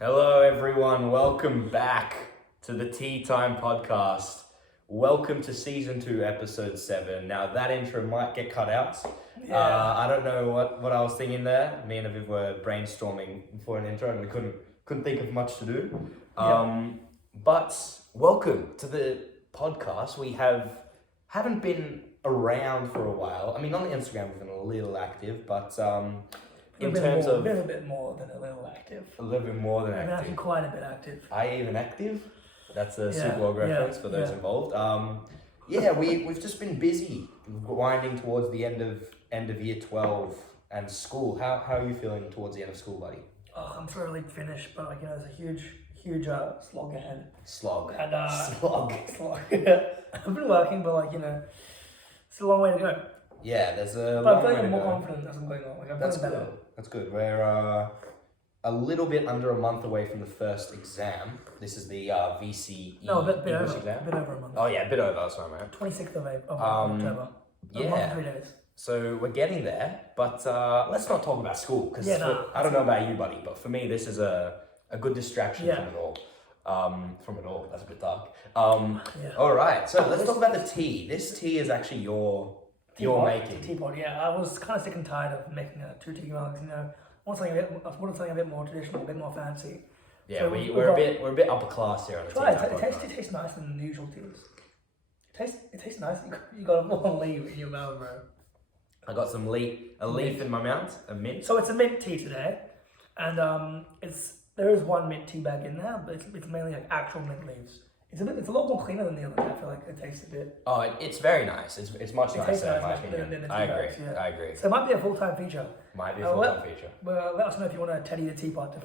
Hello, everyone. Welcome back to the Tea Time podcast. Welcome to season 2, episode 7. Now, that intro might get cut out. Yeah. I don't know what I was thinking there. Me and Aviv were brainstorming for an intro, and we couldn't think of much to do. But welcome to the podcast. We haven't been around for a while. I mean, on the Instagram we've been a little active, but in terms of a little bit more than a little active. a little bit more than I mean, active. actually quite a bit active. Are you even active? That's a Yeah, Super Bowl reference yeah, for those yeah. involved. We've just been busy winding towards the end of year 12 and school. How are you feeling towards the end of school, buddy? Oh, I'm thoroughly finished, but there's a huge slog ahead. Slog. And Slog. slog. I've been working, but it's a long way to go. Yeah, there's a But long I'm way feeling to more go. confident as I'm going on. I'm That's feeling good. better. That's good. We're a little bit under a month away from the first exam. This is the VCE No, a bit English over. exam. A bit over a month. Oh yeah, a bit over. That's right, man. 26th of October. A month Yeah. and 3 days. So we're getting there, but let's not talk about school because I don't know about you, buddy, but for me this is a good distraction from it all. That's a bit dark. All right, so let's talk about the tea. This tea is actually your making. Teapot, yeah. I was kind of sick and tired of making 2 tea mugs. I wanted something a bit more traditional, a bit more fancy. Yeah, So we're a bit upper class here on the tea. Try it. Time It podcast. tastes nicer than the usual teas. It tastes nice. You got a long leaf in your mouth, bro. I got a leaf in my mouth, a mint. So it's a mint tea today, and there is one mint tea bag in there, but it's mainly actual mint leaves. It's a lot more cleaner than the other. I feel like it tastes a bit. Oh, it's very nice. It's much It tastes nicer in nice, my much better opinion. than the I tea agree. bags, yeah. I agree. So it might be a full-time feature. Might be a full-time feature. Well, let us know if you want a Teddy the Teapot to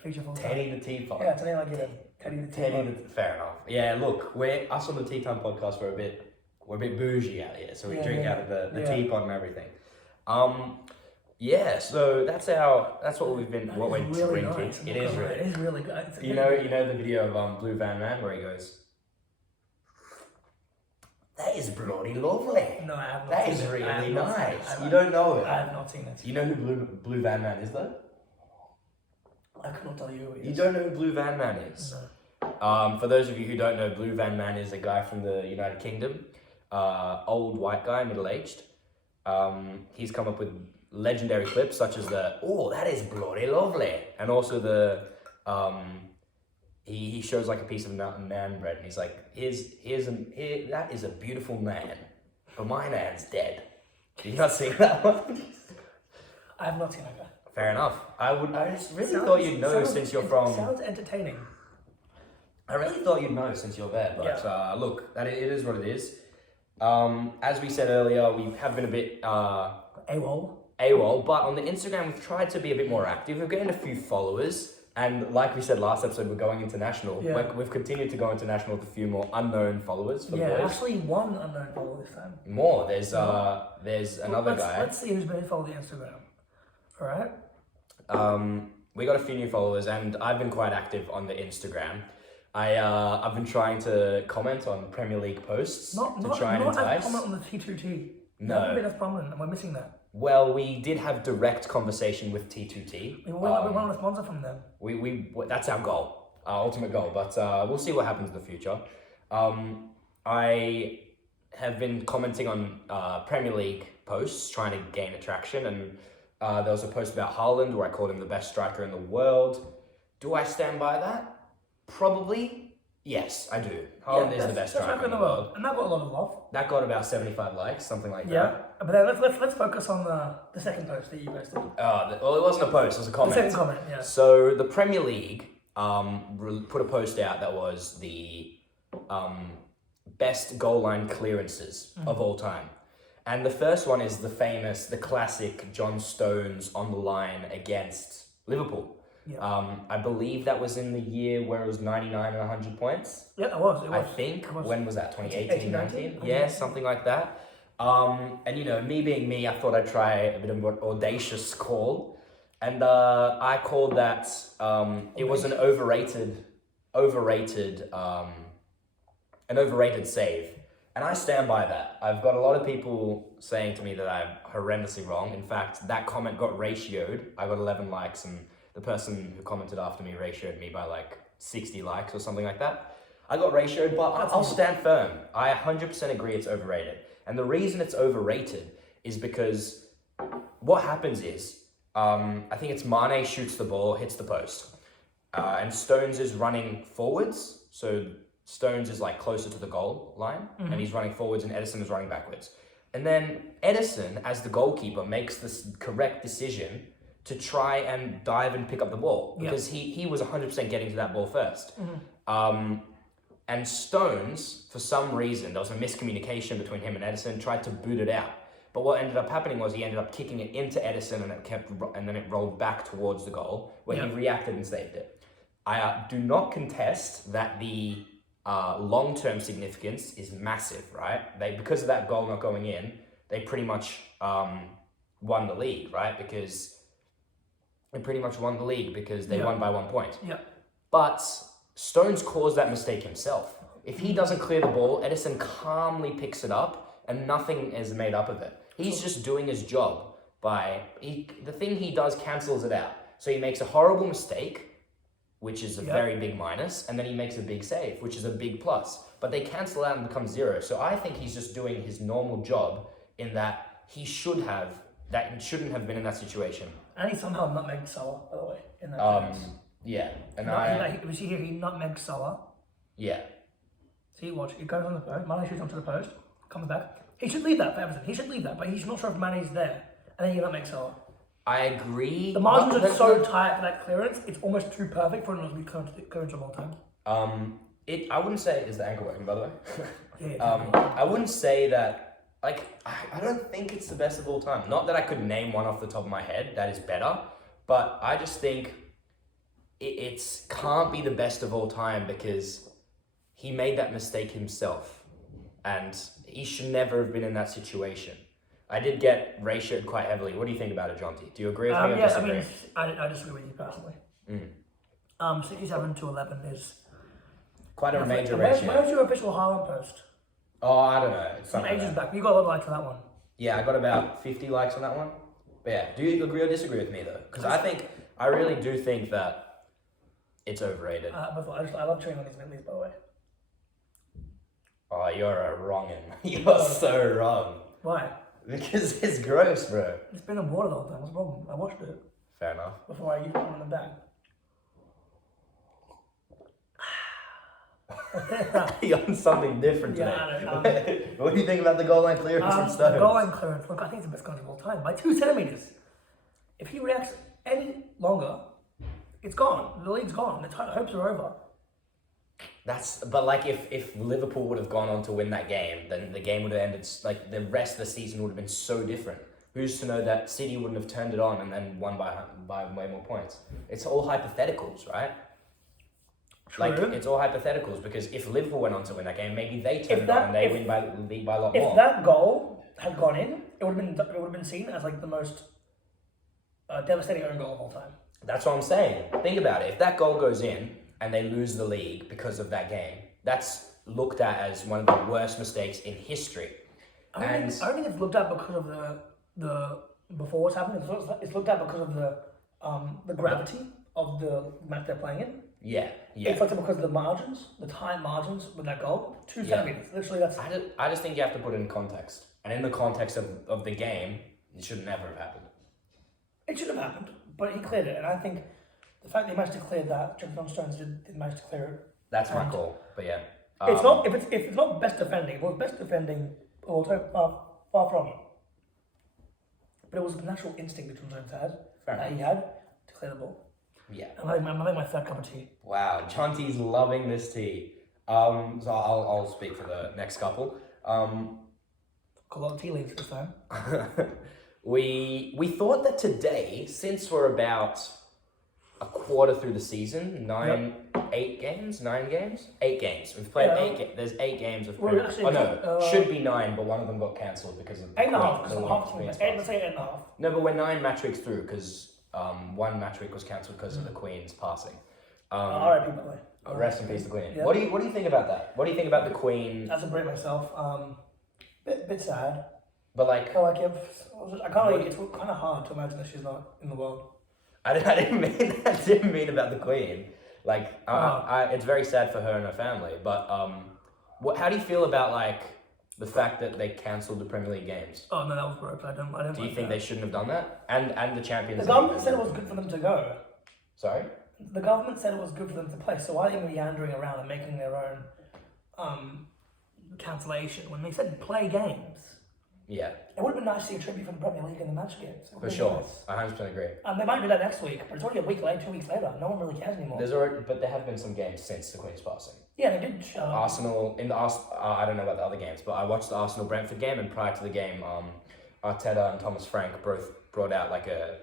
feature full-time. Teddy the teapot. Yeah, something like it. Teddy the Teapot. Fair enough. Yeah, look, us on the Tea Time podcast, we're a bit bougie out here, so we drink out of the teapot and everything. So that's what we're Really drinking. nice. It is really. It is really good. You know the video of Blue Van Man where he goes, "That is bloody lovely." No, I have not That seen is it. I really have not seen it. nice. You don't know it. I have not seen it. You know who Blue Van Man is though? I could not tell you who it You is. don't know who Blue Van Man is? No. For those of you who don't know, Blue Van Man is a guy from the United Kingdom, old white guy, middle-aged. He's come up with legendary clips such as that is bloody lovely, and also he shows like a piece of naan bread, and he's like, that is a beautiful naan, but my naan's dead. Did you not see that one? I have not seen that guy. Fair enough. I just really thought you'd know since you're from. Sounds entertaining. I really thought you'd know since you're there, but look, it is what it is. As we said earlier, we have been a bit AWOL, but on the Instagram we've tried to be a bit more active. We've gained a few followers, and like we said last episode, we're going international. Yeah. We've continued to go international with a few more unknown followers for the boys. Actually one unknown follower this time. More. There's another guy. Let's see who's been following the Instagram. Alright? We got a few new followers, and I've been quite active on the Instagram. I've been trying to comment on Premier League posts to try and not entice. comment on the T2T. No. You haven't been as prominent, and we're missing that. Well, we did have direct conversation with T2T. We want a sponsor from them. We that's our goal, our ultimate goal. But we'll see what happens in the future. I have been commenting on Premier League posts, trying to gain attraction, and there was a post about Haaland where I called him the best striker in the world. Do I stand by that? Probably. Yes, I do. Haaland is the best striker in the world. And that got a lot of love. That got about 75 likes, something like Yeah. that. But then let's focus on the second post that you posted. Well, it wasn't a post, it was a comment. The second comment, yeah. So the Premier League put a post out that was the best goal line clearances of all time. And the first one is the classic John Stones on the line against Liverpool. Yeah. I believe that was in the year where it was 99 and 100 points. Yeah, it was. I think. When was that? 2018, 19? 19? Yeah, something like that. And me being me, I thought I'd try a bit of an audacious call. And I called that, it was an overrated save. And I stand by that. I've got a lot of people saying to me that I'm horrendously wrong. In fact, that comment got ratioed. I got 11 likes and the person who commented after me ratioed me by like 60 likes or something like that. I got ratioed, but I'll stand firm. I 100% agree it's overrated. And the reason it's overrated is because what happens is, I think it's Mane shoots the ball, hits the post. And Stones is running forwards. So Stones is like closer to the goal line, and he's running forwards, and Edison is running backwards. And then Edison, as the goalkeeper, makes this correct decision to try and dive and pick up the ball because he was 100% getting to that ball first. And Stones, for some reason, there was a miscommunication between him and Edison, tried to boot it out. But what ended up happening was he ended up kicking it into Edison, and then it rolled back towards the goal, where he reacted and saved it. I do not contest that the long-term significance is massive, right? Because of that goal not going in, they pretty much won the league, right? Because they won by 1 point. Yeah. But Stones caused that mistake himself. If he doesn't clear the ball, Edison calmly picks it up and nothing is made up of it. He's just doing his job the thing he does cancels it out. So he makes a horrible mistake, which is a very big minus, and then he makes a big save, which is a big plus. But they cancel out and become zero. So I think he's just doing his normal job in that he shouldn't have been in that situation. And he somehow nutmegged Salah, by the way, in that case. Yeah, and was he here? He nutmegged Salah. Yeah. See, watch. He goes on the post. Mane shoots onto the post, comes back. He should leave that for Everton. He should leave that, but he's not sure if Mane's there, and then he nutmegs Salah. I agree. The margins are so tight for that clearance. It's almost too perfect for him to be clearance of all time. I wouldn't say is the ankle working, by the way. Yeah, I wouldn't say that. Like, I don't think it's the best of all time. Not that I could name one off the top of my head that is better, but I just think it can't be the best of all time because he made that mistake himself, and he should never have been in that situation. I did get ratioed quite heavily. What do you think about it, Jonty? Do you agree with me or disagree? I disagree with you personally. 67 to 11 is quite a major ratio. Where's your official Haaland post? Oh, I don't know. It's some ages back. You got a lot of likes on that one. Yeah, I got about 50 likes on that one. But yeah, do you agree or disagree with me though? Because I really do think that it's overrated. I love chewing on these Bentleys, by the way. Oh, you're a wrongin'. You're so wrong. Why? Because it's gross, bro. It's been in water the whole time. What's the problem? I watched it. Fair enough. Before I used it in the bag. You're on something different today. Yeah, I know. What do you think about the goal line clearance from Stones? The goal line clearance, look, I think it's the best goal of all time. By 2 centimetres. If he reacts any longer, it's gone. The league's gone. The hopes are over. But like if Liverpool would have gone on to win that game, then the game would have ended, like the rest of the season would have been so different. Who's to know that City wouldn't have turned it on and then won by way more points? It's all hypotheticals, right? True. Like, it's all hypotheticals because if Liverpool went on to win that game, maybe they turn it on and they win by a lot more. If that goal had gone in, it would have been seen as like the most devastating own goal of all time. That's what I'm saying. Think about it. If that goal goes in and they lose the league because of that game, that's looked at as one of the worst mistakes in history. I don't think it's looked at because of the before what's happened. It's looked at because of the gravity of the match they're playing in. Yeah. It's looked at because of the margins, the time margins with that goal. 2 centimeters. Literally, that's. I just think you have to put it in context, and in the context of the game, it should never have happened. It should have happened, but he cleared it, and I think the fact that he managed to clear that, Jonathan Stones did manage to clear it. That's my call, but yeah. It's not if it's not best defending. If it was best defending, far from it. But it was the natural instinct that Jonathan Stones had, he had to clear the ball. Yeah. I'm having my third cup of tea. Wow, Jonty's loving this tea. So I'll speak for the next couple. Got a lot of tea leaves this time. We thought that today, since we're about a quarter through the season, 8 games. We've played 8 games. There's 8 games of Premier League. Should be 9, but one of them got cancelled because of 8.5. Let's say 8.5. No, but we're 9 match weeks through because one match week was cancelled because of the Queen's passing. R.I.P. by the way. Rest in peace, the Queen. Yeah. What do you think about that? What do you think about the Queen? That's a break myself. Bit sad. But like, I can't. It's kind of hard to imagine that she's not in the world. I didn't mean I didn't mean about the Queen. Like, it's very sad for her and her family. But how do you feel about like the fact that they cancelled the Premier League games? Oh no, that was broke. I don't. Do you think they shouldn't have done that? And the Champions The League? government said it was good for them to go. Sorry? The government said it was good for them to play. So why are they even meandering around and making their own cancellation when they said play games? Yeah. It would have been nice to see a tribute for the Premier League in the match games. For sure. I 100% agree. They might do that next week, but it's already a week later, 2 weeks later. No one really cares anymore. But there have been some games since the Queen's passing. Yeah, they did. Arsenal I don't know about the other games, but I watched the Arsenal Brentford game, and prior to the game, Arteta and Thomas Frank both brought out like a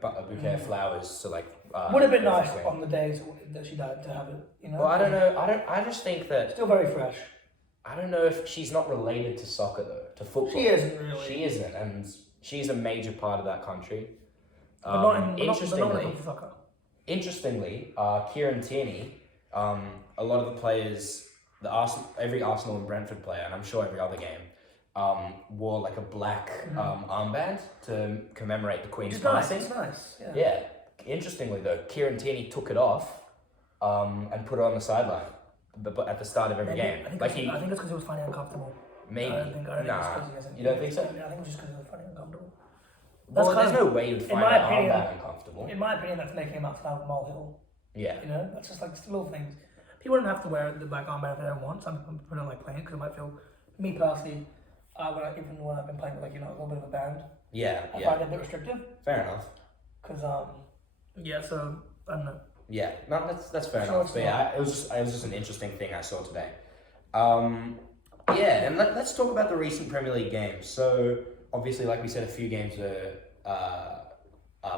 bouquet of flowers to like. Would have been nice on the days that she died to have it, you know. Well, I don't know. I just think that still very fresh. I don't know if she's not related to soccer though, to football. She isn't really. She isn't, and she's a major part of that country. But not in soccer. Interestingly, Kieran Tierney, a lot of the players, every Arsenal and Brentford player, and I'm sure every other game, wore like a black armband to commemorate the Queen's passing. It's nice. Yeah. Interestingly though, Kieran Tierney took it off and put it on the sideline, but at the start of every game. I think it's because he was finding it uncomfortable. Maybe. I don't think you don't think so? I think it's just because he was finding it uncomfortable. Well, there's no way you'd find that armband uncomfortable. In my opinion, that's making him out to have a molehill. Yeah. You know, that's just like little things. People don't have to wear the black armband if they don't want. Some people don't like playing it because it might feel. Me personally, when I've been playing with like a little bit of a band. Yeah. I find it a bit restrictive. Fair enough. Because so I don't know. Yeah, no, that's fair enough. But yeah, it was just an interesting thing I saw today. Yeah, and let's talk about the recent Premier League games. So obviously, like we said, a few games are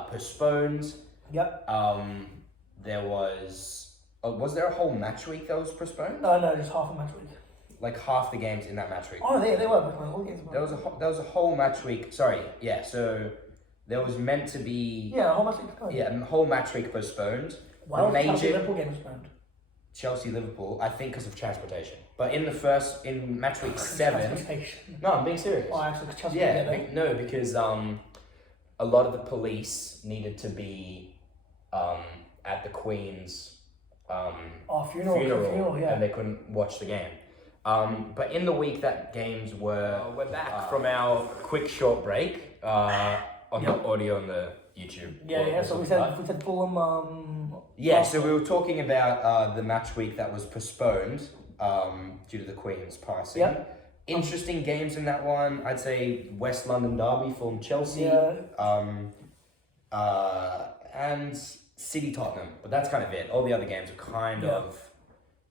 postponed. Yep. There was there a whole match week that was postponed? No, just half a match week. Like half the games in that match week. Oh, they were postponed. All games. There was a whole match week. Sorry, yeah. So there was meant to be a whole match week postponed. Yeah, a whole match week postponed. Why was Chelsea Liverpool game postponed? Chelsea Liverpool, I think because of transportation. But in match week 7. No, I'm being serious. Oh, actually, Chelsea. No, because a lot of the police needed to be at the Queen's funeral, yeah. and they couldn't watch the game. But in the week that games we're back from our quick short break on the audio on the YouTube. Yeah. So we said Fulham. So we were talking about the match week that was postponed due to the Queen's passing. Yep. Interesting games in that one. I'd say West London derby, Fulham Chelsea, and City Tottenham. But that's kind of it. All the other games are kind of,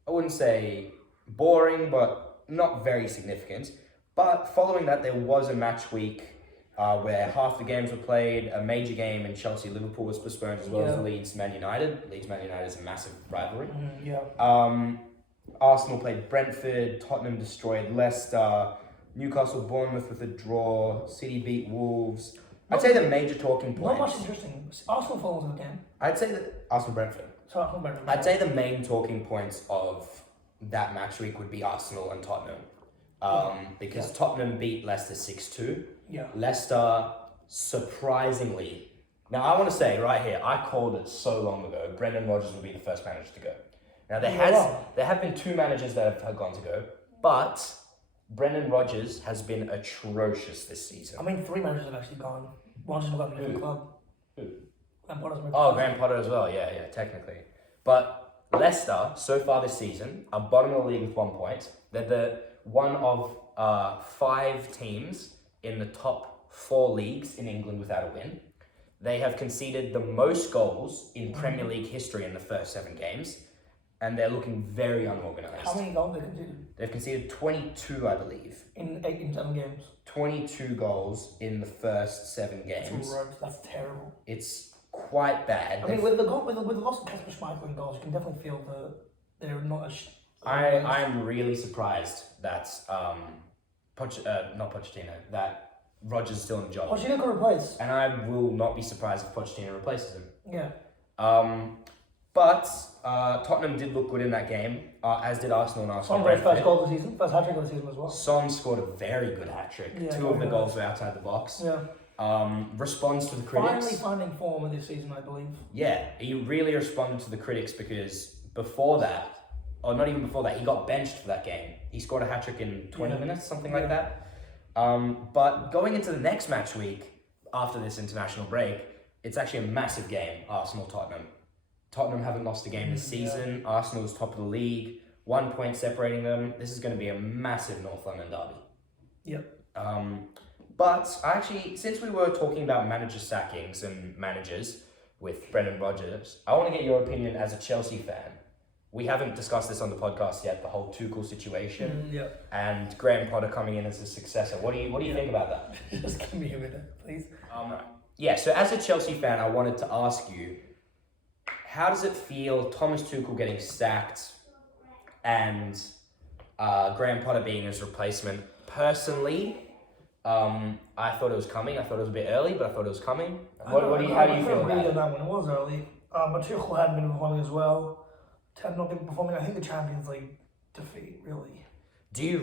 I wouldn't say boring, but not very significant. But following that, there was a match week where half the games were played. A major game in Chelsea Liverpool was postponed, as well as Leeds Man United. Leeds Man United is a massive rivalry. Arsenal played Brentford. Tottenham destroyed Leicester. Newcastle Bournemouth with a draw. City beat Wolves. I'd say the major talking points. Not much interesting. Arsenal Fulham was a game. I'd say that Arsenal Brentford. I'd say the main talking points of that match week would be Arsenal and Tottenham. Because Tottenham beat Leicester 6-2. Yeah. Leicester, surprisingly, now I want to say right here, I called it so long ago, Brendan Rodgers will be the first manager to go. Now there have been 2 managers that have gone to go, but Brendan Rodgers has been atrocious this season. I mean, 3 managers have actually gone. One's just gone to a different club. Who? Graham Potter as well, yeah, technically. But Leicester, so far this season, are bottom of the league with 1 point. They're one of 5 teams in the top 4 leagues in England without a win. They have conceded the most goals in Premier League history in the first 7 games, and they're looking very unorganised. How many goals have they conceded? They've conceded 22, I believe. In 7 games? 22 goals in the first 7 games. That's terrible. It's quite bad. I mean, with the loss of Kasper Schmeichel in goals, you can definitely feel they're not as... I'm really surprised that not Pochettino, that Rodgers is still in the job. Pochettino could replace. And I will not be surprised if Pochettino replaces him. Yeah. But Tottenham did look good in that game, as did Arsenal and Arsenal. Son first goal of the season, first hat-trick of the season as well. Son scored a very good hat-trick. 2 of the goals were outside the box. Yeah. Responds to the critics. Finally finding form in this season, I believe. Yeah, he really responded to the critics because before that, or not even before that, he got benched for that game. He scored a hat-trick in 20 minutes, something like that. But going into the next match week, after this international break, it's actually a massive game, Arsenal-Tottenham. Tottenham haven't lost a game this season. Arsenal's top of the league, 1 point separating them. This is going to be a massive North London derby. Yep. But actually, since we were talking about manager sackings and managers with Brendan Rodgers, I want to get your opinion as a Chelsea fan. We haven't discussed this on the podcast yet, the whole Tuchel situation and Graham Potter coming in as a successor. What do you think about that? Just give me a minute, please. So as a Chelsea fan, I wanted to ask you, how does it feel Thomas Tuchel getting sacked and Graham Potter being his replacement? Personally, I thought it was coming. I thought it was a bit early, but I thought it was coming. How do you feel about it? That one. It was early, but Tuchel hadn't been performing as well. Had not been performing. I think the Champions League defeat really. Do you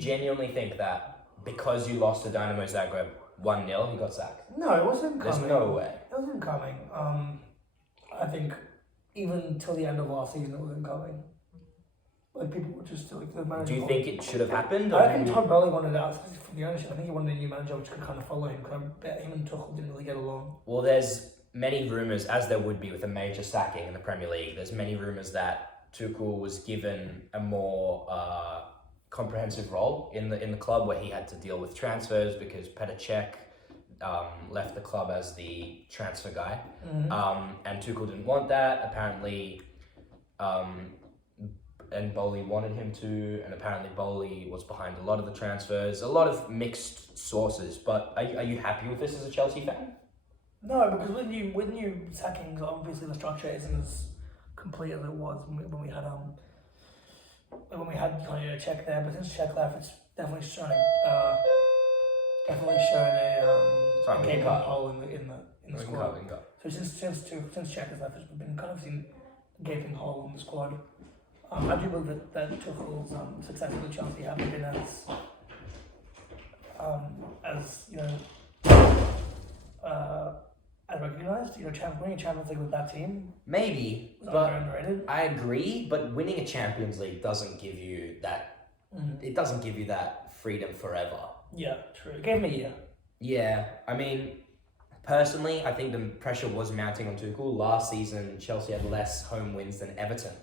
genuinely think that because you lost to Dynamo Zagreb 1-0, he got sacked? No, it wasn't coming. There's no way. It wasn't coming. I think even till the end of last season, it wasn't coming. Like people were just like the manager. Do you think it should have happened? I think Todd Bowley wanted out from the ownership. I think he wanted a new manager which could kind of follow him because I bet him and Tuchel didn't really get along. Well, there's many rumours, as there would be with a major sacking in the Premier League. There's many rumours that Tuchel was given a more comprehensive role in the club where he had to deal with transfers because Petr Cech left the club as the transfer guy, and Tuchel didn't want that. Apparently, and Bowley wanted him to, and apparently Bowley was behind a lot of the transfers. A lot of mixed sources, but are you happy with this as a Chelsea fan? No, because with new sackings, obviously the structure isn't as complete as it was when we had Cech there. But since Cech left, it's definitely shown a gaping hole in the squad. So since Cech has left, we've been kind of seeing a gaping hole in the squad. I do believe that Tuchel's success with Chelsea hasn't been as recognised. Winning a Champions League with that team. Maybe, but underrated. I agree. But winning a Champions League doesn't give you that. It doesn't give you that freedom forever. Yeah, true. It gave me a year. Yeah, I mean, personally, I think the pressure was mounting on Tuchel. Last season, Chelsea had less home wins than Everton.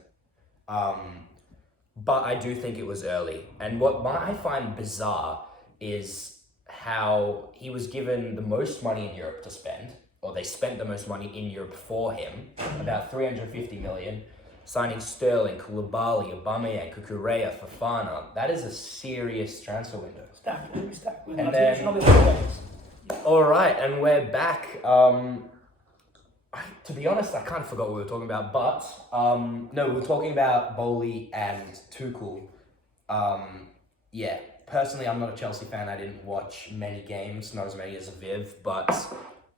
But I do think it was early. And what I find bizarre is how he was given the most money in Europe to spend, or they spent the most money in Europe for him, about 350 million, signing Sterling, Koulibaly, Aubameyang, Cucurella, Fofana. That is a serious transfer window. Stacked. And then, all right, and we're back. To be honest, I kind of forgot what we were talking about, but no, we were talking about Bowley and Tuchel. Personally, I'm not a Chelsea fan. I didn't watch many games, not as many as Aviv, but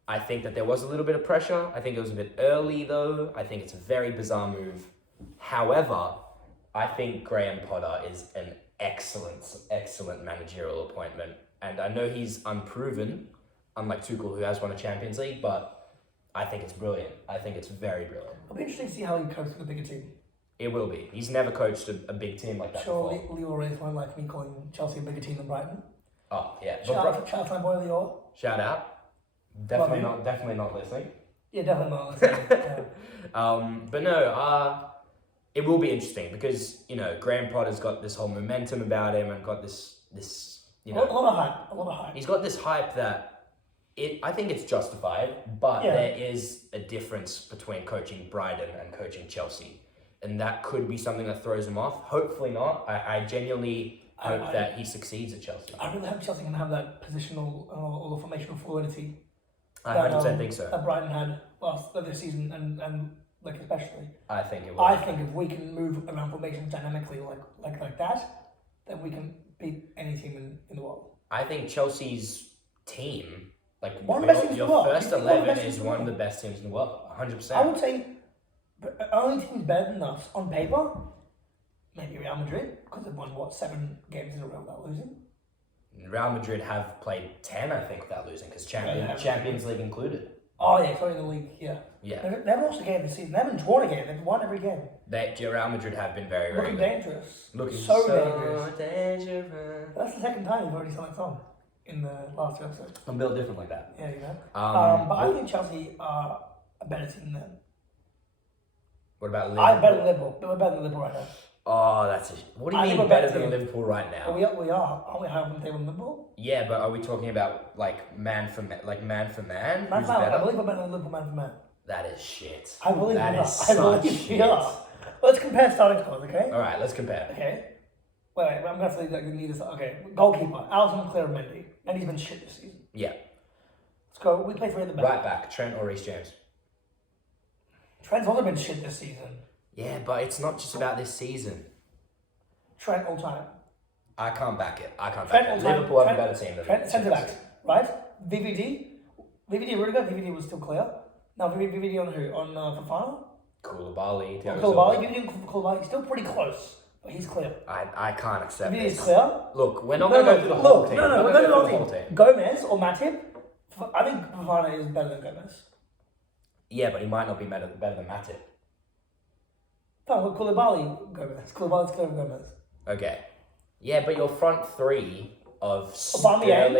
I think that there was a little bit of pressure. I think it was a bit early, though. I think it's a very bizarre move. However, I think Graham Potter is an excellent managerial appointment, and I know he's unproven, unlike Tuchel, who has won a Champions League, but I think it's brilliant. I think it's very brilliant. It'll be interesting to see how he coaches with a bigger team. It will be. He's never coached a big team like that before. Leo Reyes won't like me calling Chelsea a bigger team than Brighton. Oh, yeah. Shout out to my boy Leo. Shout out. Definitely not listening. Yeah, definitely not listening. But no, it will be interesting because, Graham Potter's got this whole momentum about him and got this a lot of hype. He's got this hype that I think it's justified, but there is a difference between coaching Brighton and coaching Chelsea. And that could be something that throws him off. Hopefully not. I genuinely hope that he succeeds at Chelsea. I really hope Chelsea can have that positional or formational fluidity. I 100% think so. That Brighton had this season and especially. I think it will. I think if we can move around formations dynamically like that, then we can beat any team in the world. I think Chelsea's team, one of the best teams in the world. First 11 is one of the best teams in the world. 100%. I would say the only teams better than us on paper, maybe Real Madrid, because they've won 7 games in a row without losing. Real Madrid have played 10, I think, without losing, because Champions League included. Oh, yeah, sorry, in the league, yeah. Yeah. They haven't lost a game this season. They haven't drawn a game. They've won every game. Real Madrid have been very, very Looking good. dangerous. Looking so dangerous. That's the second time you've already sung that song in the last 2 episodes. I'm built different like that. Yeah, you know. But I think Chelsea are a better team than them. What about Liverpool? I'm better than Liverpool. We're better than Liverpool right now. Oh, that's what do you mean better than Liverpool right now? Well, we are. Aren't we higher on the table than Liverpool? Yeah, but are we talking about like man for man? Man for man. Better? I believe we're better than Liverpool man for man. That is shit. I believe that we are. is such shit. Let's compare starting scores, okay? All right, let's compare. Okay. Wait, I'm gonna have to need this. Okay, goalkeeper Alisson, Claire, Mendy, and he's been shit this season. Yeah. Let's go. We play 3 at the back. Right back, Trent or Reece James. Trent's also been shit this season. Yeah, but it's not just about this season. Trent all time. I can't back it. Trent Liverpool have a better team than Trent centre backs, right? VVD Rudiger. VVD was still clear. Now VVD on who? On Fofana. Koulibaly. Koulibaly. Still pretty close, but he's clear. I can't accept VVD this. is clear. Look, we're not going to go through the whole team. No, we're going to go through the whole team. Gomez or Matip. I think Fofana is better than Gomez. Yeah, but he might not be better than Matip. No, Koulibaly, Gomez. Koulibaly's clear of Gomez. Okay. Yeah, but your front three of Aubameyang,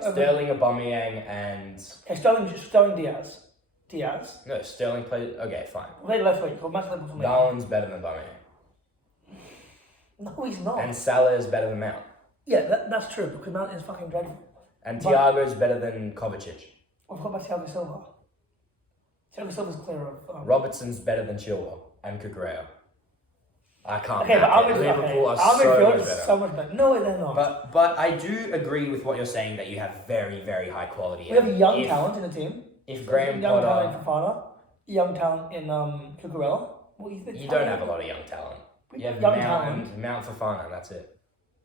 Aubameyang, and... Okay, Sterling Diaz. No, Sterling played... Okay, fine. Played left wing. Darwin's better than Aubameyang. No, he's not. And Salah is better than Mount. Yeah, that's true, because Mount is fucking dreadful. And Thiago's better than Kovacic. I forgot about Thiago Silva. Thiago Silva's clear of... Robertson's better than Chilwell and Cucurella. I can't. Okay, but Liverpool are so much better. No, they're not. But I do agree with what you're saying that you have very, very high quality. We have young talent in the team. If Graham young Potter, talent in Fofana, young talent in Cucurella. You don't have a lot of young talent. You have Mount Fofana, and that's it.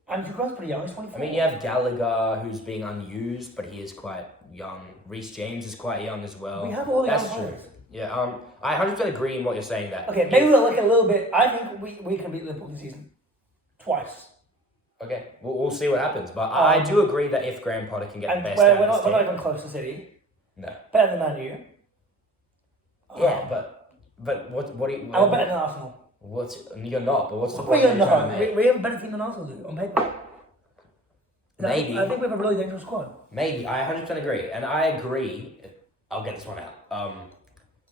And Cucurella's pretty young. He's 24. I mean, you have Gallagher, who's being unused, but he is quite young. Reece James is quite young as well. We have all the That's true. Yeah, I 100% agree in what you're saying that. Okay, maybe we'll look a little bit. I think we can beat Liverpool this season. Twice. Okay, we'll see what happens. But I do agree that if Graham Potter can get the best we're not even close to City. No. Better than Man U. Yeah, but what do you... I'm better than Arsenal. You're not, but what's the point? You're not. We have a better team than Arsenal do, on paper. Maybe. I think we have a really dangerous squad. Maybe. I 100% agree. And I agree... I'll get this one out.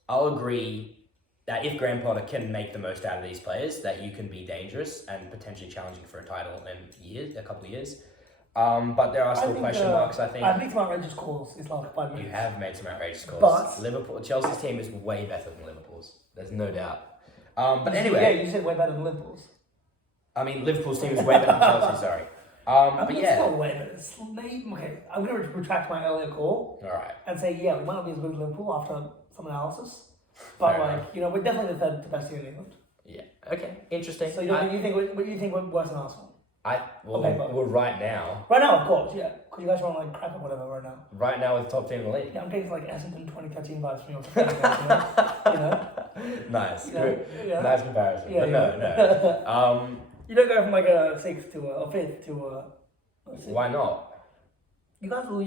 I'll agree that if Graham Potter can make the most out of these players, that you can be dangerous and potentially challenging for a title in a couple of years. But there are still question marks, I think. I've made some outrageous calls these last 5 minutes. You have made some outrageous calls. But Chelsea's team is way better than Liverpool's. There's no doubt. But anyway... Yeah, you said way better than Liverpool's. I mean, Liverpool's team is way better than Chelsea, sorry. I mean, it's not way better. Okay, I'm going to retract my earlier call. All right. And say, yeah, we might not be as good as Liverpool after some analysis. But, we're definitely the third best team in England. Yeah. Okay. Interesting. So you think we're worse than Arsenal? Well, right now. Right now, of course, yeah. Because you guys are on like crap or whatever right now. Right now, with the top team in the league. Yeah, I'm getting like Essendon 2013 vibes from you. You know? Nice. Good. Yeah. Nice comparison. Yeah, but no. You don't go from like a 6th to a 5th to a... Why not? You guys will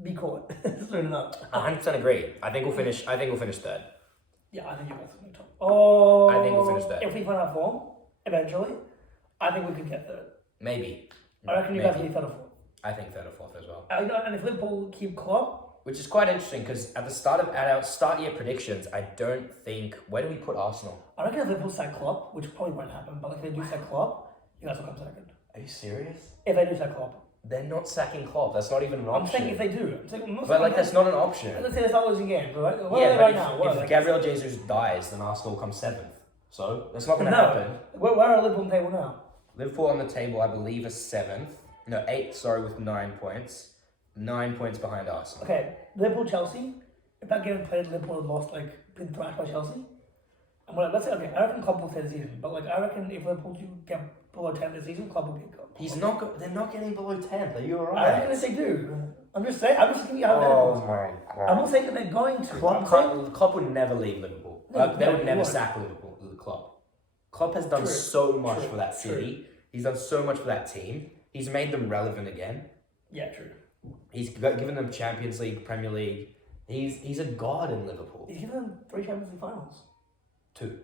be caught soon enough. 100% agree. I think we'll finish third. Yeah, I think you guys will be top. Oh, I think we'll finish third. If we find our form, eventually, I think we could get third. Maybe. I reckon you guys will be third or fourth. I think third or fourth as well. And if Liverpool keep Klopp... Which is quite interesting because at our start year predictions, I don't think... Where do we put Arsenal? I reckon if Liverpool sack Klopp, which probably won't happen, but like if they do sack Klopp, you guys will come second. Are you serious? If they do sack Klopp. They're not sacking Klopp. That's not even an option. I'm saying if they do. That's not an option. Let's say they start losing games, right? If Gabriel Jesus dies, then Arsenal comes 7th. So, that's not going to happen. Where are Liverpool on the table now? Liverpool on the table, I believe, is 7th. No, 8th, sorry, with 9 points. 9 points behind Arsenal. Okay, Liverpool-Chelsea. If that game played, Liverpool had lost, been thrashed by Chelsea. And let's say, I reckon Klopp will stay this season. But, I reckon if Liverpool do get below 10 this season, Klopp will get gone. They're not getting below 10th. Are you alright? I reckon if they do. I'm just giving you how my God. I'm not saying that they're going to. Klopp would never leave Liverpool. They would never sack Liverpool. Klopp has done so much for that city. He's done so much for that team. He's made them relevant again. Yeah, true. He's given them Champions League, Premier League. He's a god in Liverpool. He's given them 3 Champions League finals. 2.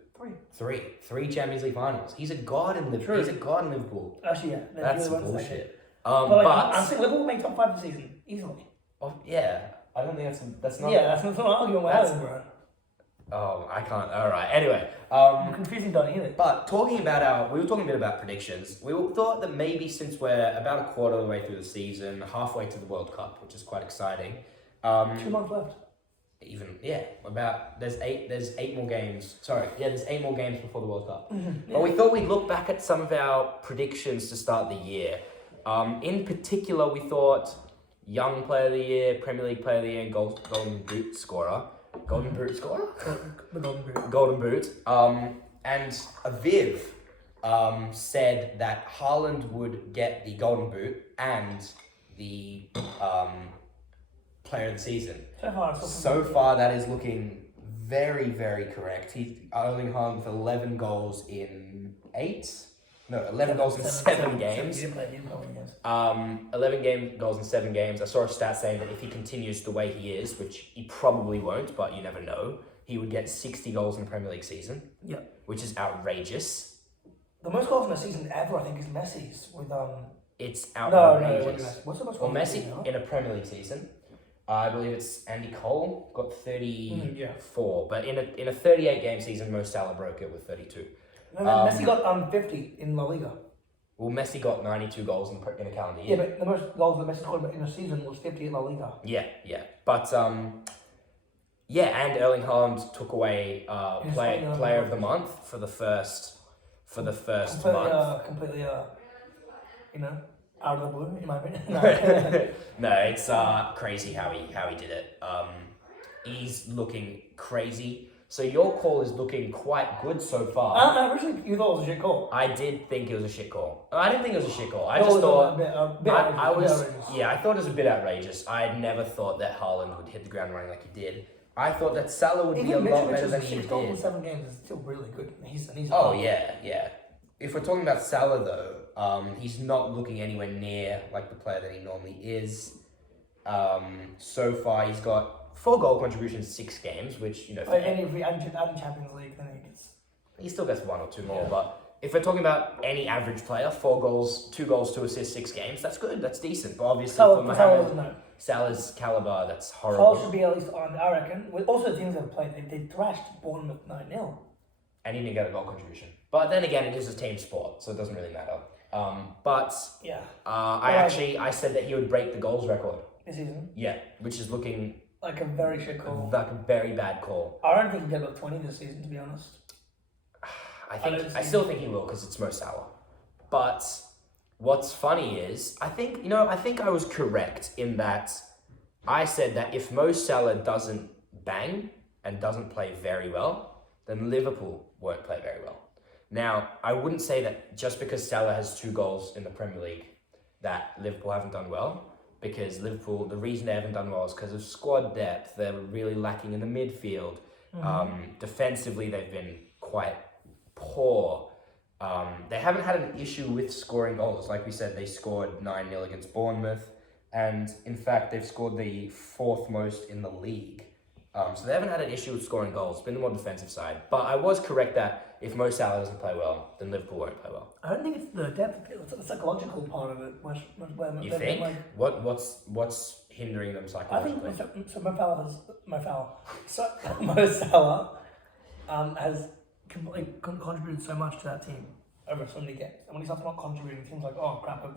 3. 3 Champions League finals. He's a god in Liverpool. He's a god in Liverpool. Actually, yeah. That's bullshit. But I'm saying Liverpool will make top 5 this season easily. Oh yeah, I don't think that's not. Yeah, that's not an argument we're having, bro. Oh, I can't. All right. Anyway, I'm confusing, don't hear it. But we were talking a bit about predictions. We thought that maybe since we're about a quarter of the way through the season, halfway to the World Cup, which is quite exciting. 2 months left. There's 8 more games. There's 8 more games before the World Cup. Mm-hmm. Yeah. But we thought we'd look back at some of our predictions to start the year. In particular, we thought Young Player of the Year, Premier League Player of the Year, and Golden Boot scorer. Golden Boot scorer? The Golden Boot. Golden Boot. And Aviv said that Haaland would get the Golden Boot and the Player of the Season. So far, that is looking very, very correct. He's Erling Haaland with 11 goals in 11 goals in 7 games. 11 goals in 7 games. I saw a stat saying that if he continues the way he is, which he probably won't, but you never know, he would get 60 goals in the Premier League season. Yeah. Which is outrageous. The most goals in a season ever, I think, is Messi's with It's outrageous. No, what's the most Well, goals Messi in a Premier League season, I believe it's Andy Cole got 34, but in a 38 game season, Mo Salah broke it with 32. No, Messi got 50 in La Liga. Well, Messi got 92 goals in a calendar Yeah, year. but the most goals that Messi scored in a season was 50 in La Liga. Yeah. But and Erling Haaland took away player of the month for the first month. Completely, out of the blue, in my opinion. No, it's crazy how he did it. He's looking crazy. So your call is looking quite good so far. Originally you thought it was a shit call. I did think it was a shit call. I didn't think it was a shit call. I just thought I thought it was a bit outrageous. I had never thought that Haaland would hit the ground running like he did. I thought that Salah would be a lot better than he did. 6 goals in 7 games is still really good. He's yeah. If we're talking about Salah though, he's not looking anywhere near like the player that he normally is. So far he's got 4 goal contributions, 6 games, which and if we add Champions League, then he still gets 1 or 2 more. Yeah. But if we're talking about any average player, 4 goals, 2 goals, 2 assists, 6 games, that's good. That's decent. But obviously for Mohamed Salah's caliber, that's horrible. Salah should be at least on, I reckon. With also the teams that have played, they thrashed Bournemouth 9-0. And he didn't get a goal contribution. But then again, it is a team sport, so it doesn't really matter. I said that he would break the goals record this season. Yeah, which is looking like a very shit call. Like a very bad call. I don't think he'll get about 20 this season, to be honest. I still think he will because it's Mo Salah. But what's funny is I think I was correct in that I said that if Mo Salah doesn't bang and doesn't play very well, then Liverpool won't play very well. Now, I wouldn't say that just because Salah has 2 goals in the Premier League that Liverpool haven't done well, because Liverpool, the reason they haven't done well is because of squad depth. They're really lacking in the midfield. Mm-hmm. Defensively, they've been quite poor. They haven't had an issue with scoring goals. Like we said, they scored 9-0 against Bournemouth, and in fact, they've scored the 4th most in the league. So they haven't had an issue with scoring goals. It's been the more defensive side. But I was correct that if Mo Salah doesn't play well, then Liverpool won't play well. I don't think it's the depth. It's the psychological part of it. You think? What's hindering them psychologically? I think so. Mo Salah has contributed so much to that team over so many games. And when he starts not contributing, teams like, oh crap, it's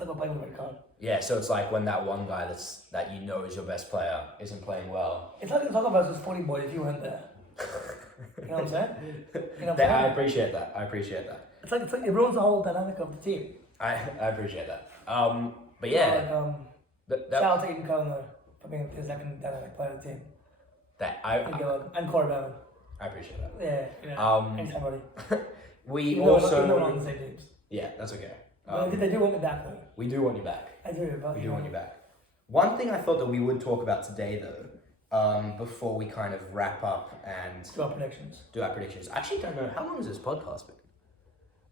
like we're playing with a red card. Yeah, so it's like when that one guy that you know is your best player isn't playing well. It's like the soccer versus footy boy if you weren't there. You know what I'm saying? I appreciate that. It's like it ruins the whole dynamic of the team. I appreciate that. But yeah. Shout out to Eden Cohen though for being the second dynamic player of the team. And Corey Bowman. I appreciate that. Yeah. Anytime, buddy. We we're also. not on the same teams. Yeah, that's okay. They do want me back though. We do want you back. I do. We do want you back. One thing I thought that we would talk about today though, before we kind of wrap up and do our predictions. I actually don't know how long has this podcast been.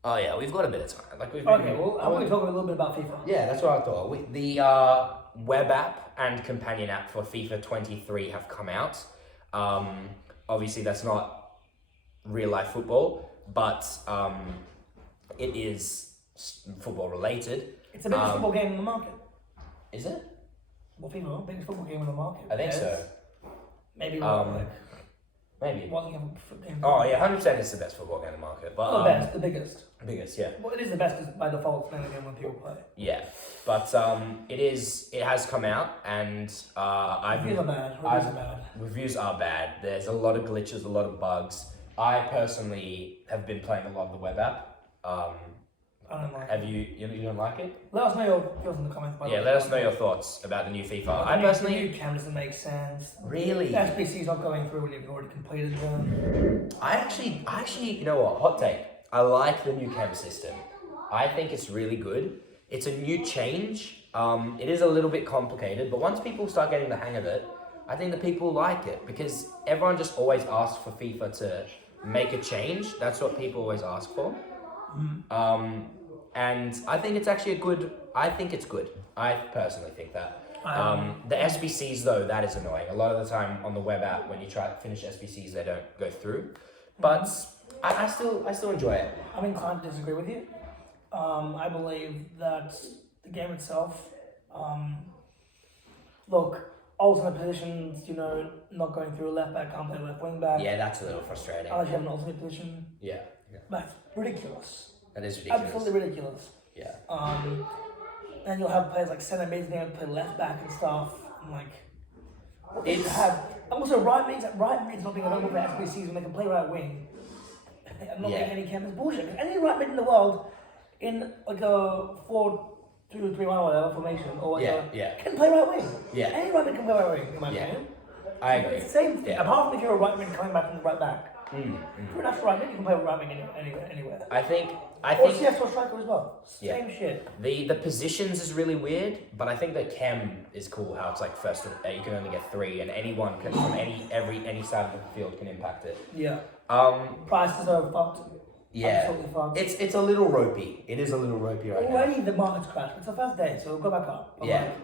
Oh yeah, we've got a bit of time. Like we've Okay, well, I want to talk a little bit about FIFA. Yeah, that's what I thought. The web app and companion app for FIFA 23 have come out. Obviously, that's not real life football, but it is football related. It's the biggest football game in the market. Is it? Well, FIFA, biggest football game in the market. I think so. Maybe maybe. One game. Oh yeah, 100% it's the best football game in the market. But the biggest. Biggest, yeah. Well, it is the best because by default it's playing the game when people play. Yeah, but it has come out and reviews are bad. There's a lot of glitches, a lot of bugs. I personally have been playing a lot of the web app. I don't like it. You don't like it? Let us know your thoughts in the comments. Yeah, let us know your thoughts about the new FIFA. The new cam doesn't make sense. Really? The SBC's not going through when you've already completed them. I actually, you know what? Hot take. I like the new cam system. I think it's really good. It's a new change. It is a little bit complicated, but once people start getting the hang of it, I think the people like it because everyone just always asks for FIFA to make a change. That's what people always ask for. Mm-hmm. And I think it's actually I think it's good. I personally think that. The SBCs though, that is annoying. A lot of the time on the web app, when you try to finish SBCs, they don't go through. But I still enjoy it. I'm inclined to disagree with you. I believe that the game itself, alternate positions, not going through a left back, can't play left wing back. Yeah, that's a little frustrating. Unless you have an alternate position. Yeah. That's ridiculous. That is ridiculous. Absolutely ridiculous. Yeah. And you'll have players like centre mids being able to play left back and stuff. Also right mids not being available for SBCs when they can play right wing. And not getting any cam is bullshit. Because any right mid in the world in like a 4-2-3-1 or whatever formation or can play right wing. Yeah. Any right mid can play right wing, in my opinion. I agree. It's the same thing. Yeah. Apart from if you're a right mid coming back from the right back. If you're an actual right mid, you can play right wing anywhere. I think or CS or striker as well. Same shit. The positions is really weird, but I think the cam is cool. How it's like you can only get 3, and anyone can from any side of the field can impact it. Yeah. Prices are fucked. Yeah. Absolutely fucked. It's a little ropey. It is a little ropey right now. Already the market's crashed. It's the first day, so it'll go back up.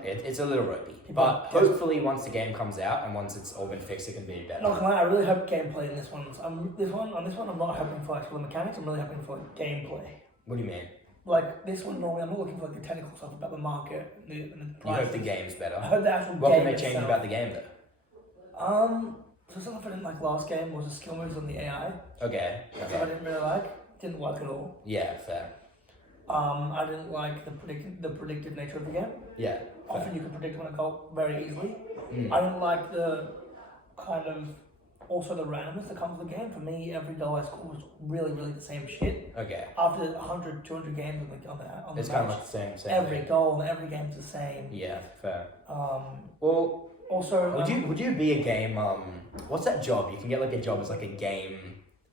It's a little ropey. But hopefully once the game comes out and once it's all been fixed, it can be better. Not gonna lie, I really hope gameplay in this one. On this one, I'm not hoping for actual mechanics. I'm really hoping for gameplay. What do you mean? Like this one, normally I'm not looking for like the technical stuff about the market and the prices. You hope the game's better. I hope the actual What game can they change itself. about the game though? So something I didn't like last game was the skill moves on the AI. Okay. So I didn't really like. Didn't like at all. Yeah, fair. I didn't like the predictive nature of the game. Yeah. Often you can predict when a goal very easily. Mm. I didn't like the kind of also the randomness that comes with the game. For me, every goal I scored was really, really the same shit. Okay. After 100, 200 games on the it's match, kind of like the same every thing. goal and every game's the same. Yeah, fair. Well, also, would you be a game? What's that job? You can get like a job as like a game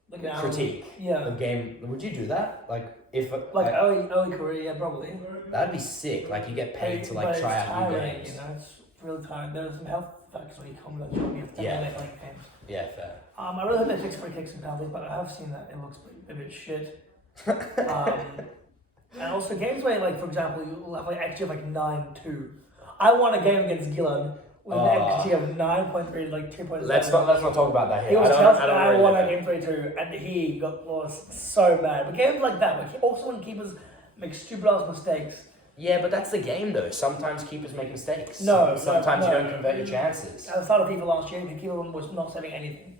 like an critique. Yeah. A game. Would you do that? Like if early career, yeah, probably. That'd be sick. Like you get paid to like try out new games. It's really tiring. There's some health factors when you come with that job. You have to make games. Yeah, fair. I really hope they fix free kicks and penalties, but I have seen that it looks a bit shit. And also games where, like, for example, you have like XG of like 9-2. I won a game against Gilad with an XG of 9.3, like 2.7. Let's not talk about that here. He was Chelsea, and I won that game 3-2, and he was so mad. But games like that, like also when keepers make stupid ass mistakes. Yeah, but that's the game though. Sometimes keepers make mistakes. Sometimes you don't convert your chances. At the start of FIFA last year, the keeper was not saving anything.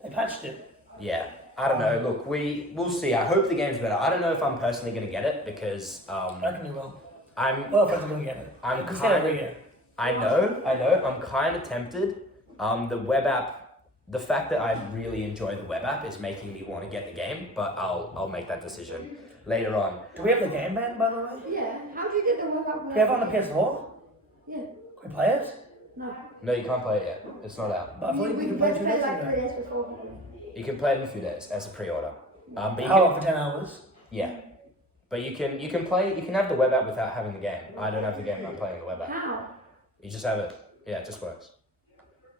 They patched it. Yeah, I don't know. Look, we'll see. I hope the game's better. I don't know if I'm personally going to get it because I reckon you will. I'm going to get it. I'm kind of. I know. I'm kind of tempted. The web app, the fact that I really enjoy the web app is making me want to get the game, but I'll make that decision later on. Do we have the game ban, by the way? Yeah. How do you get the web app? Do we have it on the PS4? Yeah. Can we play it? No, you can't play it yet. It's not out. But I thought we could play 2 days like ago. 3 days before. You can play it in a few days as a pre-order. But you How long for 10 hours? Yeah. But you can have the web app without having the game. I don't have the game, I'm playing the web app. How? You just have it. Yeah, it just works.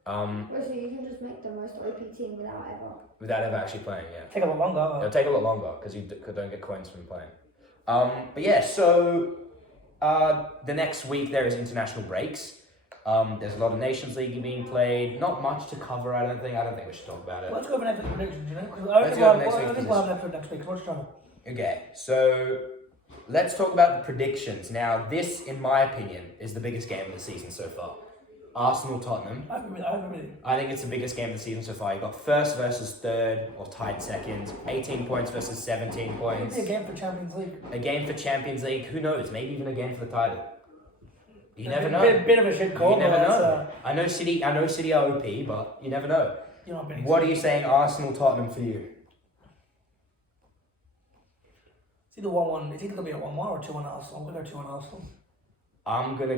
So you can just make the most OP team without ever actually playing. Yeah. Take a lot longer. It'll take a lot longer because you don't get coins from playing. But yeah, so the next week there is international breaks. There's a lot of Nations League being played. Not much to cover, I don't think. I don't think we should talk about it. Let's go over next week's predictions, you know? Let's go over next week's I think we'll have an episode next week. What's John? Okay, so let's talk about the predictions. Now, this, in my opinion, is the biggest game of the season so far. Arsenal-Tottenham. I agree with you. I think it's the biggest game of the season so far. You've got first versus third, or tied second. 18 points versus 17 points. Maybe a game for Champions League. A game for Champions League. Who knows? Maybe even a game for the title. You never know. Bit of a shit call. You never know. I know City are OP, but you never know. What are you saying, Arsenal-Tottenham for you? It's either 1-1. It's either going to be a 1-1 or 2-1 Arsenal. We're going to go 2-1 Arsenal. I'm gonna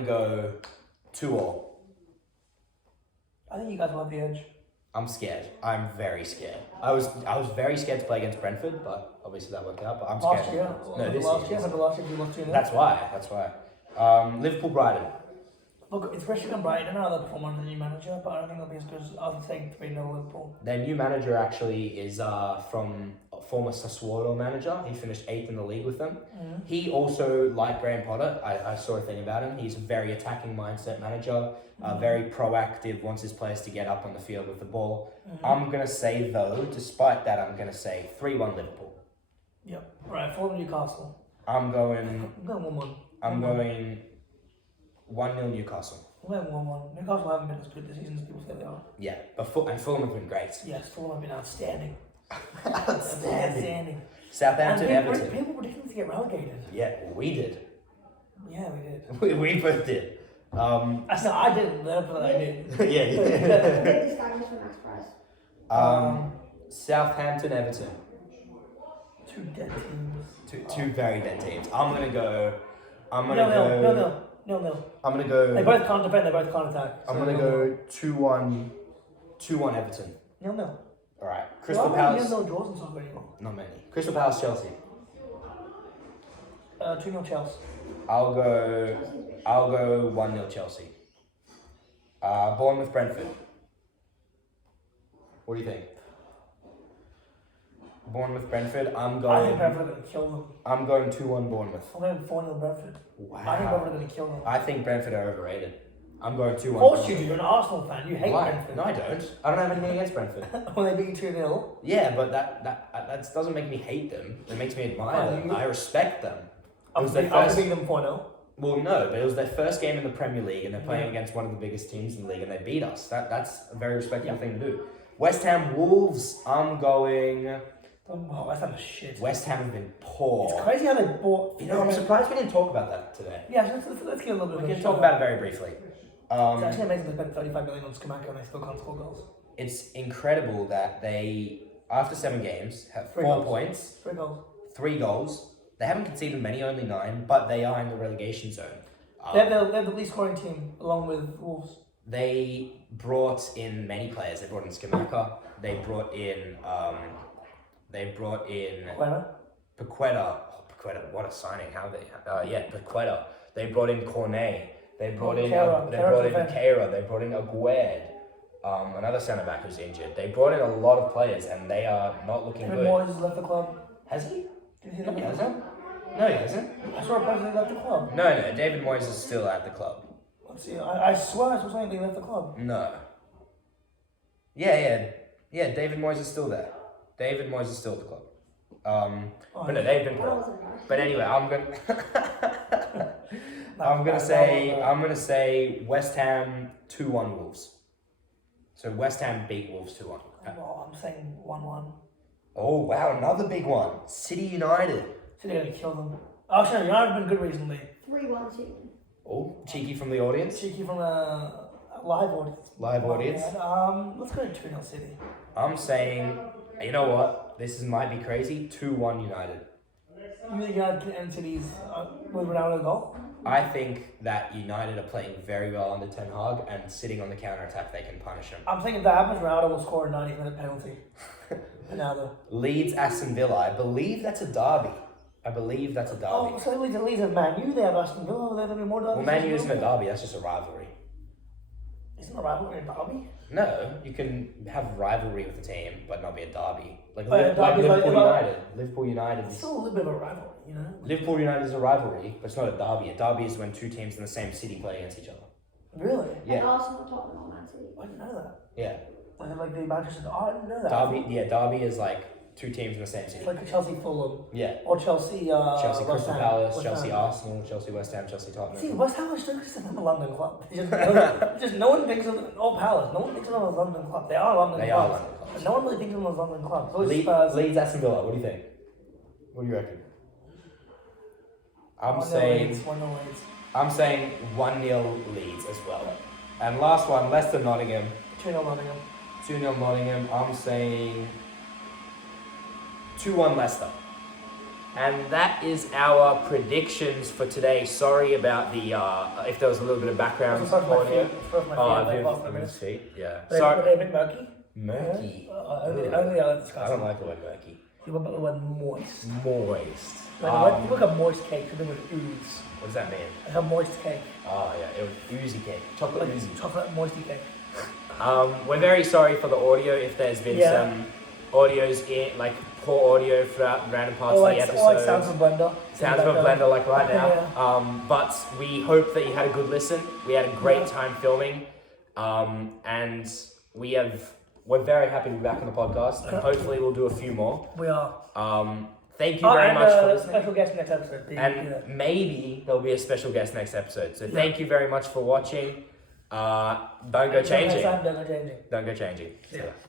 go 2-2. I think you guys will have the edge. I'm scared. I'm very scared. I was very scared to play against Brentford, but obviously that worked out. But I'm scared. Last year. No, this year. Last year you lost 2-0. That's why. Liverpool Brighton. Look, it's fresh and bright. I don't know how they'll perform under the new manager, but I don't think they'll be as good as I was saying 3-0 Liverpool. Their new manager actually is from a former Sassuolo manager. He finished 8th in the league with them. Mm-hmm. He also, like Graham Potter, I saw a thing about him. He's a very attacking mindset manager, very proactive, wants his players to get up on the field with the ball. Mm-hmm. I'm going to say, though, despite that, I'm going to say 3-1 Liverpool. Yep. Right, Fulham Newcastle. I'm going 1-1. I'm going 1-0 Newcastle. I'm going 1-1. Newcastle haven't been as good this season as people say they are. Yeah, but Fulham have been great. Yes, Fulham have been outstanding. Outstanding. Southampton, Everton. People predicted them to get relegated. Yeah, we did. Yeah, we did. We both did. I didn't. But I did. This guy was for Max Price. Southampton, Everton. Two dead teams. Two very dead teams. I'm gonna go. No. I'm gonna go. They both can't defend. They both can't attack. I'm gonna go 2-1 Everton. No. All right. Crystal Palace. No draws in soccer anymore. Not many. Crystal Palace, Chelsea. 2-0 Chelsea. I'll go 1-0 Chelsea. Bournemouth, Brentford. What do you think? Bournemouth, Brentford. I think Brentford are going to kill them. I'm going 2-1 Bournemouth. I'm going 4-0 Brentford. Wow. I think Brentford are going to kill them. I think Brentford are overrated. I'm going 2-1. Of course you do. You're an Arsenal fan. You hate Why? Brentford. No, I don't. I don't have anything against Brentford. When they beat 2-0. Yeah, but that doesn't make me hate them. It makes me admire them. I respect them. I'm beating them 4-0. Well, no, but it was their first game in the Premier League, and they're playing against one of the biggest teams in the league, and they beat us. That's a very respectable thing to do. West Ham, Wolves. I'm going. Oh, West Ham is shit. West Ham have been poor. It's crazy how they bought. You know, I'm surprised we didn't talk about that today. Yeah, let's get a little bit. We can talk about it very briefly. It's actually amazing they spent 35 million on Skamaka and they still can't score goals. It's incredible that they, after 7 games, have 4 points, 3 goals. 3 goals. They haven't conceded many, only 9, but they are in the relegation zone. They're the least scoring team, along with Wolves. They brought in many players. They brought in Skamaka. They brought in Paqueta. Oh, Paqueta, what a signing! How they? Paqueta. They brought in Cornet. They brought in Keira. They brought in Aguerd. Another centre back who's injured. They brought in a lot of players, and they are not looking good. David Moyes has left the club. Has he? No, he hasn't. No, he hasn't. I saw a post that he left the club. No. David Moyes is still at the club. Let's see. I swear I saw something that he left the club. No. Yeah. David Moyes is still there. David Moyes is still at the club. But no, they've been poor. But anyway, I'm gonna say West Ham 2-1 Wolves. So West Ham beat Wolves 2-1. Well, I'm saying 1-1. Oh wow, another big one. City United. City are gonna kill them. Oh, sorry, United have been good recently. 3-1 City. Oh, cheeky from the audience. Cheeky from a live audience. Live audience. Let's go 2-0 City. I'm saying, you know what? This might be crazy. 2-1 United. You think United can end City's with Ronaldo goal? I think that United are playing very well under Ten Hag, and sitting on the counter-attack, they can punish them. I'm thinking if that happens, Ronaldo will score a 90-minute penalty. Ronaldo. Leeds, Aston Villa. I believe that's a derby. Oh, so Leeds have Man U, they have Aston Villa, they're going to be more derby. Well, Man U isn't a derby, that's just a rivalry. Isn't a rivalry a derby? No, you can have rivalry with a team, but not be a derby. Like, But like derby is Liverpool like- United. Liverpool United It's is... still a little bit of a rivalry, you know? Liverpool United is a rivalry, but it's not a derby. A derby is when two teams in the same city play against each other. Really? Yeah. And Arsenal, Tottenham, or Man City. I didn't know that. Yeah. Like the Manchester. Oh, I didn't know that. Derby is like two teams in the same It's city. like a Chelsea Fulham Yeah. or Chelsea. Chelsea West Crystal Ham. Palace, West Chelsea Ham. Arsenal, Chelsea West Ham, Chelsea Tottenham. See, West Ham is just a London club. Just no one thinks of them. Or Palace. No one thinks of them as London club. They are London They are clubs. London clubs. But no one really thinks of them as London clubs. It's always Spurs. Leeds, Aston Villa. What do you think? What do you reckon? I'm 1-0 saying Leeds, 1-0 Leeds. I'm saying 1-0 Leeds as well. And last one, Leicester Nottingham. 2-0 Nottingham. 2-0 Nottingham. I'm saying 2-1 Leicester. And that is our predictions for today. Sorry about the if there was a little bit of background Sorry for my audio. feet. Sorry for my feet. Oh, Like, last Viv's minutes. feet. Yeah. Were Sorry. they a bit murky? Murky. Only I like discuss. I don't like the word murky. You want the word moist. Moist. Like you look at moist cake, something with ooze. What does that mean? Like a moist cake. Oh yeah, it was oozy cake. Chocolate Like oozy. chocolate moisty cake. We're very sorry for the audio if there's been some audios in like poor audio throughout random parts Or of the like, episode. or like sounds from Blender. Sounds of a blender like right now. Yeah. But we hope that you had a good listen. We had a great time filming. And we're very happy to be back on the podcast, and hopefully we'll do a few more. We are. Thank you very much for listening. Special guest next episode. And maybe there'll be a special guest next episode. So thank you very much for watching. Don't go changing. Don't go changing. Don't go changing. Yeah.